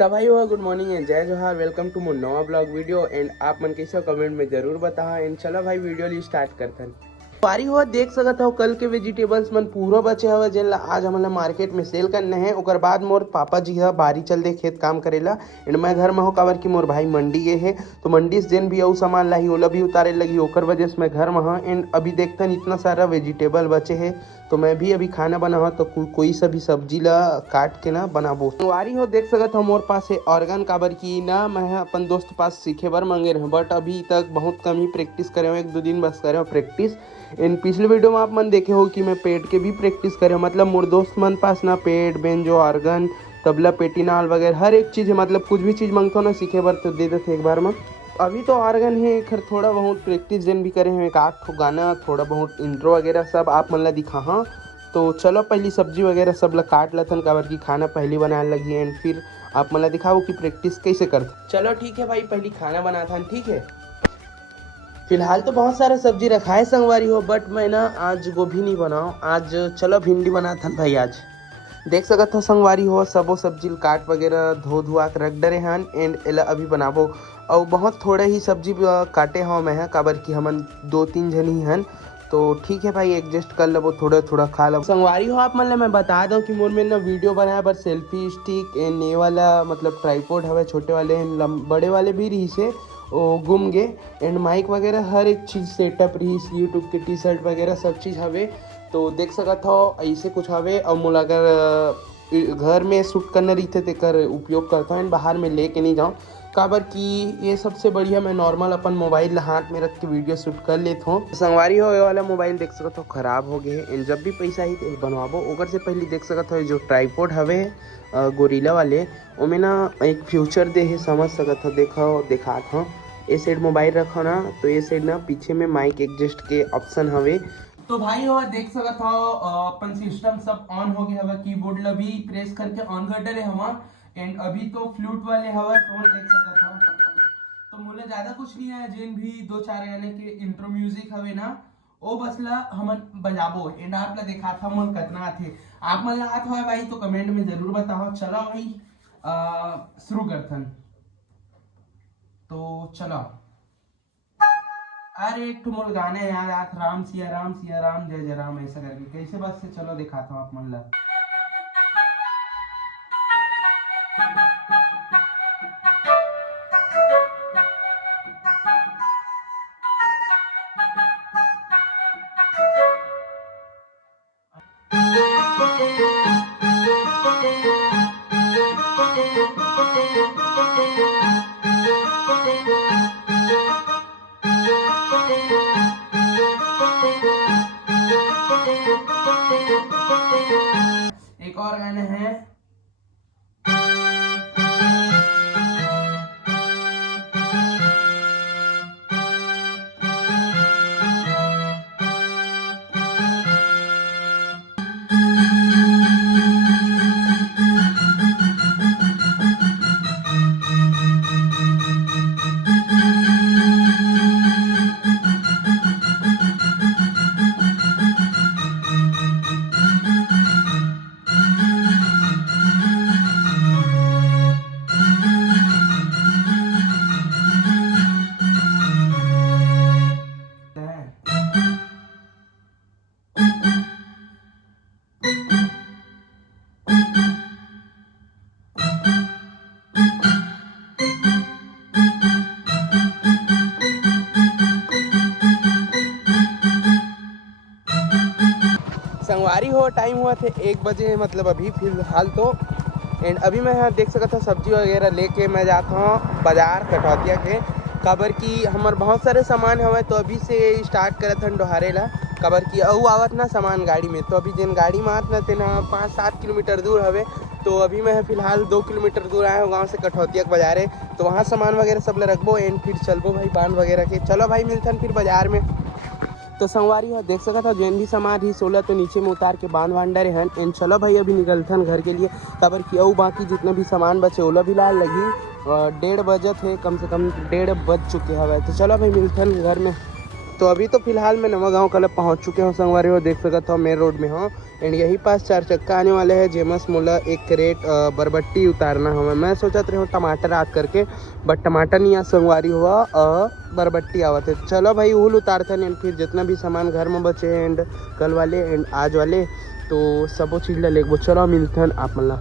तब भाई हो गुड मॉर्निंग एंड जय जोहार। वेलकम टू मोर नवा ब्लॉग वीडियो एंड आप मन कैसे कमेंट में जरूर बताओ एंड चलो भाई वीडियो ली स्टार्ट करते हैं। पारी हुआ देख सकत हो कल के वेजिटेबल्स मन पूरा बचे हवे जेन ला आज हमन मार्केट में सेल करने हैं। ओकर बाद मोर पापा जी हा बारी चल दे खेत काम करेला एंड मैं घर में हो काबर की मोर भाई मंडी गए है तो मंडी से जेन भी अउ सामान लाई ओला भी उतारे लगी ओकर वजह से मैं घर में हाँ। एंड अभी देखते हैं इतना सारा वेजिटेबल बचे है तो मैं भी अभी खाना बना तो कोई सा भी सब्जी ला काट के ना बनाबो। वारी हो देख सकत हो मोर पास है ऑर्गन काबर की ना मैं अपन दोस्त पास सीखे बर मांगे रहे बट अभी तक बहुत कम ही प्रैक्टिस करे हो, 1-2 दिन बस करे हो प्रैक्टिस। इन पिछले वीडियो में आप मन देखे हो कि मैं पेट के भी प्रैक्टिस करे मतलब मोर दोस्त मन पास ना पेट बेंजो ऑर्गन तबला पेटीनाल वगैरह हर एक चीज़ है मतलब कुछ भी चीज़ मांगता ना सीखे बर तो दे देते एक बार में। अभी तो ऑर्गन है खैर थोड़ा बहुत प्रैक्टिस दिन भी करे हैं, एक आध ठो गाना थोड़ा बहुत इंट्रो वगैरह सब आप मन ला दिखा हाँ। तो चलो पहली सब्जी वगैरह सब ला काट लेथन काबर की खाना पहली बनाने लगी एंड फिर आप मन ला दिखाओ कि प्रैक्टिस कैसे करते। चलो ठीक है भाई पहली खाना बनाता ठीक है। फिलहाल तो बहुत सारा सब्जी रखा है संगवारी हो बट मैं ना आज गोभी नहीं बनाऊँ, आज चलो भिंडी बनाता भाई। आज देख सकत हो संगवारी हो सबो सब्जी काट वगैरह धो धुआ के रख डरे हन एंड एला अभी बनाबो और बहुत थोड़े ही सब्जी काटे हो मैं काबर की हमन 2-3 जन ही हन तो ठीक है भाई एडजस्ट कर लो थोड़ा थोड़ा खा लो। संगवारी हो आप मन मैं बता दूं कि मोर में ना वीडियो बनाए बर सेल्फी स्टिक एंड ये वाला मतलब ट्राईपोड हवे छोटे वाले बड़े वाले भी रही से वो गुम गए एंड माइक वगैरह हर एक चीज़ सेटअप रही यूट्यूब के टी-शर्ट वगैरह सब चीज़ हवे तो देख सकत हो ऐसे कुछ हवे और मोला अगर घर में शूट करने रही थे तेकर उपयोग करता हूँ बाहर में लेके नहीं जाऊँ काबर कि ये सबसे बढ़िया मैं नॉर्मल अपन मोबाइल हाथ में रख के वीडियो शूट कर लेता हूँ। संगवारी हो ये वाला मोबाइल देख सकत हो खराब हो गए एंड जब भी पैसा ही तो बनवाबो ओकर से पहले देख सकत हो जो ट्राईपोड हवे गोरिल्ला वाले उमें ना एक फ्यूचर दे है समझ सकत हो देखो दिखात हो ये साइड मोबाइल रखो ना तो ये साइड ना पीछे में माइक एडजस्ट के ऑप्शन हवे तो भाई हो देख सकत हो अपन सिस्टम सब ऑन हो गया हवा कीबोर्ड ला भी प्रेस करके ऑन कर डरे हवा एंड अभी तो फ्लूट वाले हवा टोन देख सकत हो तो मुझे ज्यादा कुछ नहीं है जिन भी 2-4 गाने के इंट्रो म्यूजिक हवे ना ओ बसला हमन बजाबो एंड आप ला दिखात हम कितना थे आप मन ला हाथ होए भाई तो कमेंट में जरूर बताओ। चलो भाई शुरू करथन तो चलो अरे एक ठो मोल गाने याद आत राम सिया राम जय जय राम ऐसा करके कैसे बस से चलो दिखाता हूँ आप मन ला। एक और गाना है संगवारी हो टाइम हुआ थे 1 बजे मतलब अभी फिलहाल तो एंड अभी मैं यहाँ देख सकता था सब्जी वगैरह लेके मैं जाता हूँ बाजार कटौतिया के काबर की हमार बहुत सारे सामान हवे तो अभी से स्टार्ट करत हन डोहारे ला काबर की अऊ आवत ना सामान गाड़ी में तो अभी जिन गाड़ी में आत ना तेना 5-7 किलोमीटर दूर हवे तो अभी मैं फिलहाल 2 किलोमीटर दूर आया हूँ गाँव से कटौतिया के बाजारे तो वहाँ सामान वगैरह सब ला रखबो एंड फिर चलबो भाई बांध वगैरह के। चलो भाई मिलथन फिर बाजार में तो संगवारी हो देख सकता था जैन भी सामान ही 16 तो नीचे में उतार के बांध डरे हैं एंड चलो भाई अभी निकलथन घर के लिए काबर की अऊ बाकी जितना भी सामान बचे ओला भी लाल लगी 1:30 बजे थे कम से कम 1:30 बज चुके हवे तो चलो भाई मिलथन घर में। तो अभी तो फिलहाल मैं नवागांव क्लब पहुंच चुके हूँ संगवारी हो, देख सकते हो मेन रोड में हूँ। एंड यही पास 4 चक्का आने वाले हैं। जेमस मोला एक क्रेट बरबट्टी उतारना हमें। मैं सोचत रहे हूँ टमाटर आद करके, बट टमाटर नहीं आज संगवारी हुआ बरबट्टी आवत है। चलो भाई उहुल उतारते हैं। फिर जितना भी सामान घर में बचे हैं एंड कल वाले एंड आज वाले तो सबो चीज़ ले लेगो। चलो मिलते हैं आप मतलब।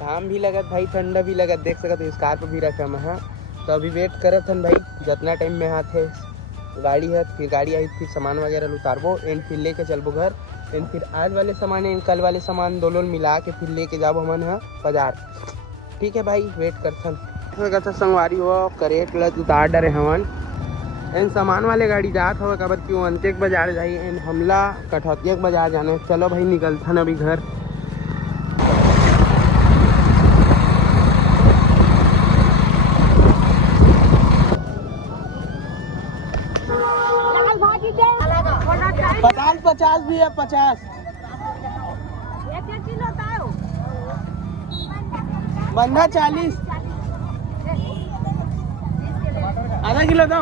घाम भी लगत भाई, ठंडा भी लगत, देख सकते स्कार्फ भी रखा मैं। हाँ तो अभी वेट करत हन भाई, जितना टाइम में हाथ है गाड़ी है, फिर गाड़ी आई फिर सामान वगैरह उतारबो एंड फिर लेके चलबो घर। एंड फिर आज वाले सामान एंड कल वाले सामान दोनों मिला के फिर लेके जाबो हमन है बाजार। ठीक है भाई वेट करथन। संगवारी हो करेट लत उतार डरे हमन एंड सामान वाले गाड़ी जात हो कबर क्यों अंतेक बाजार जाई एंड हमला कठौतिया बाजार जाने। चलो भाई निकलथन अभी घर। पचास 50 भी है 50 बंधा 40 आधा किलो दो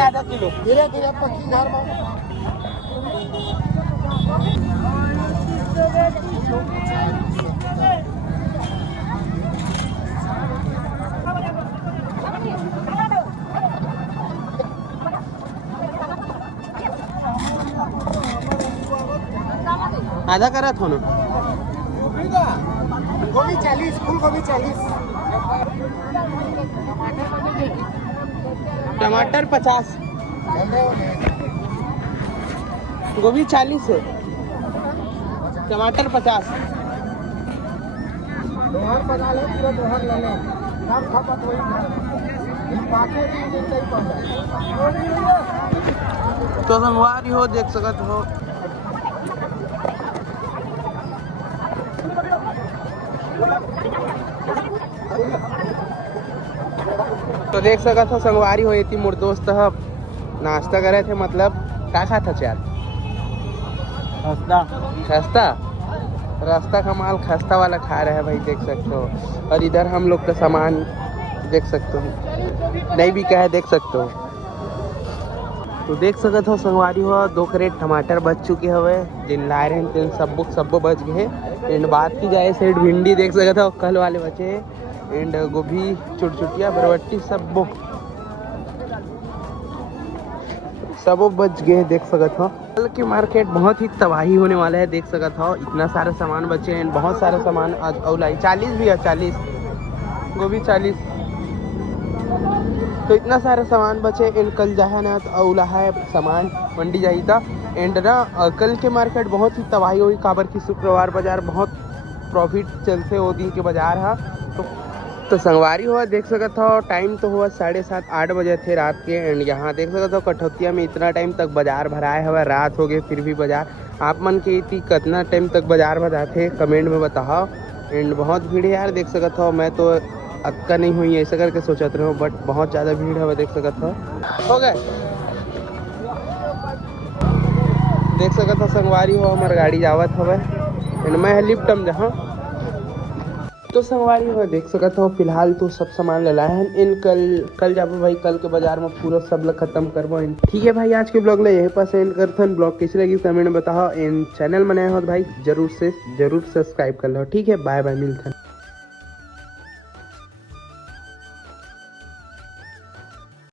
आधा किलो धीरे धीरे पक्की घर में। आधा करा था ना गोभी 40 फूल गोभी 40 टमाटर 50 गोभी 40 है टमाटर 50 दोहर बना ले पूरा दोहर ले ले सब खपत वही बाकी दिन नहीं पड़ता। तो संगवारी हो देख सकत हो तो देख सका था संगवारी हो थी मोर दोस्त नाश्ता करे थे। मतलब क्या खा था चार खस्ता रास्ता का माल खस्ता वाला खा रहे हैं भाई देख सकते हो। और इधर हम लोग का सामान देख सकते हो नहीं भी कहे देख सकते हो। तो देख सकते हो संगवारी हो 2 क्रेट टमाटर बच चुके हुए जिन लाए रहे तेन सबो बच गए। एंड बात की जाए साइड भिंडी देख सकते हो कल वाले बचे एंड गोभी चुटचुटिया बरबट्टी सबो बच गए देख सकते हो। कल की मार्केट बहुत ही तबाही होने वाला है देख सकते हो। इतना सारा सामान बचे एंड बहुत सारा सामान आज औलाई 40 भी है 40 गोभी 40 तो इतना सारा सामान बचे एंड कल जहाँ ना तो औला है सामान मंडी जाई था। एंड ना कल के मार्केट बहुत ही तबाही हुई काबर की शुक्रवार बाजार बहुत प्रॉफिट चलते वो दिन के बाजार है। तो संगवारी हुआ देख सकता हो टाइम तो हुआ 7:30 8 बजे थे रात के। एंड यहाँ देख सकते हो कठौतिया में इतना टाइम तक बाजार भराए हुआ रात हो गए फिर भी बाजार आप मन के इतनी कितना टाइम तक बाजार भराते कमेंट में बताओ। एंड बहुत भीड़ है यार देख सकता हो। मैं तो अक्का नहीं हुई ऐसा करके सोचते रहो बट बहुत ज़्यादा भीड़ है देख सकता हो गए देख सकता संगवारी हो हमारे गाड़ी जावत हवे एंड मैं लिफ्टम जहाँ तो संगवारी हो देख सकता हो। फिलहाल तो सब सामान ले लाए हैं इन कल जाबो भाई कल के बाजार में पूरा सब लोग खत्म करबो। ठीक है भाई आज के ब्लॉग ले यहीं पर एंड करथन। ब्लॉग कैसी लगी कमेंट में बताओ एंड चैनल बनाए हो भाई जरूर सब्सक्राइब कर लो। ठीक है बाय बाय मिलते हैं।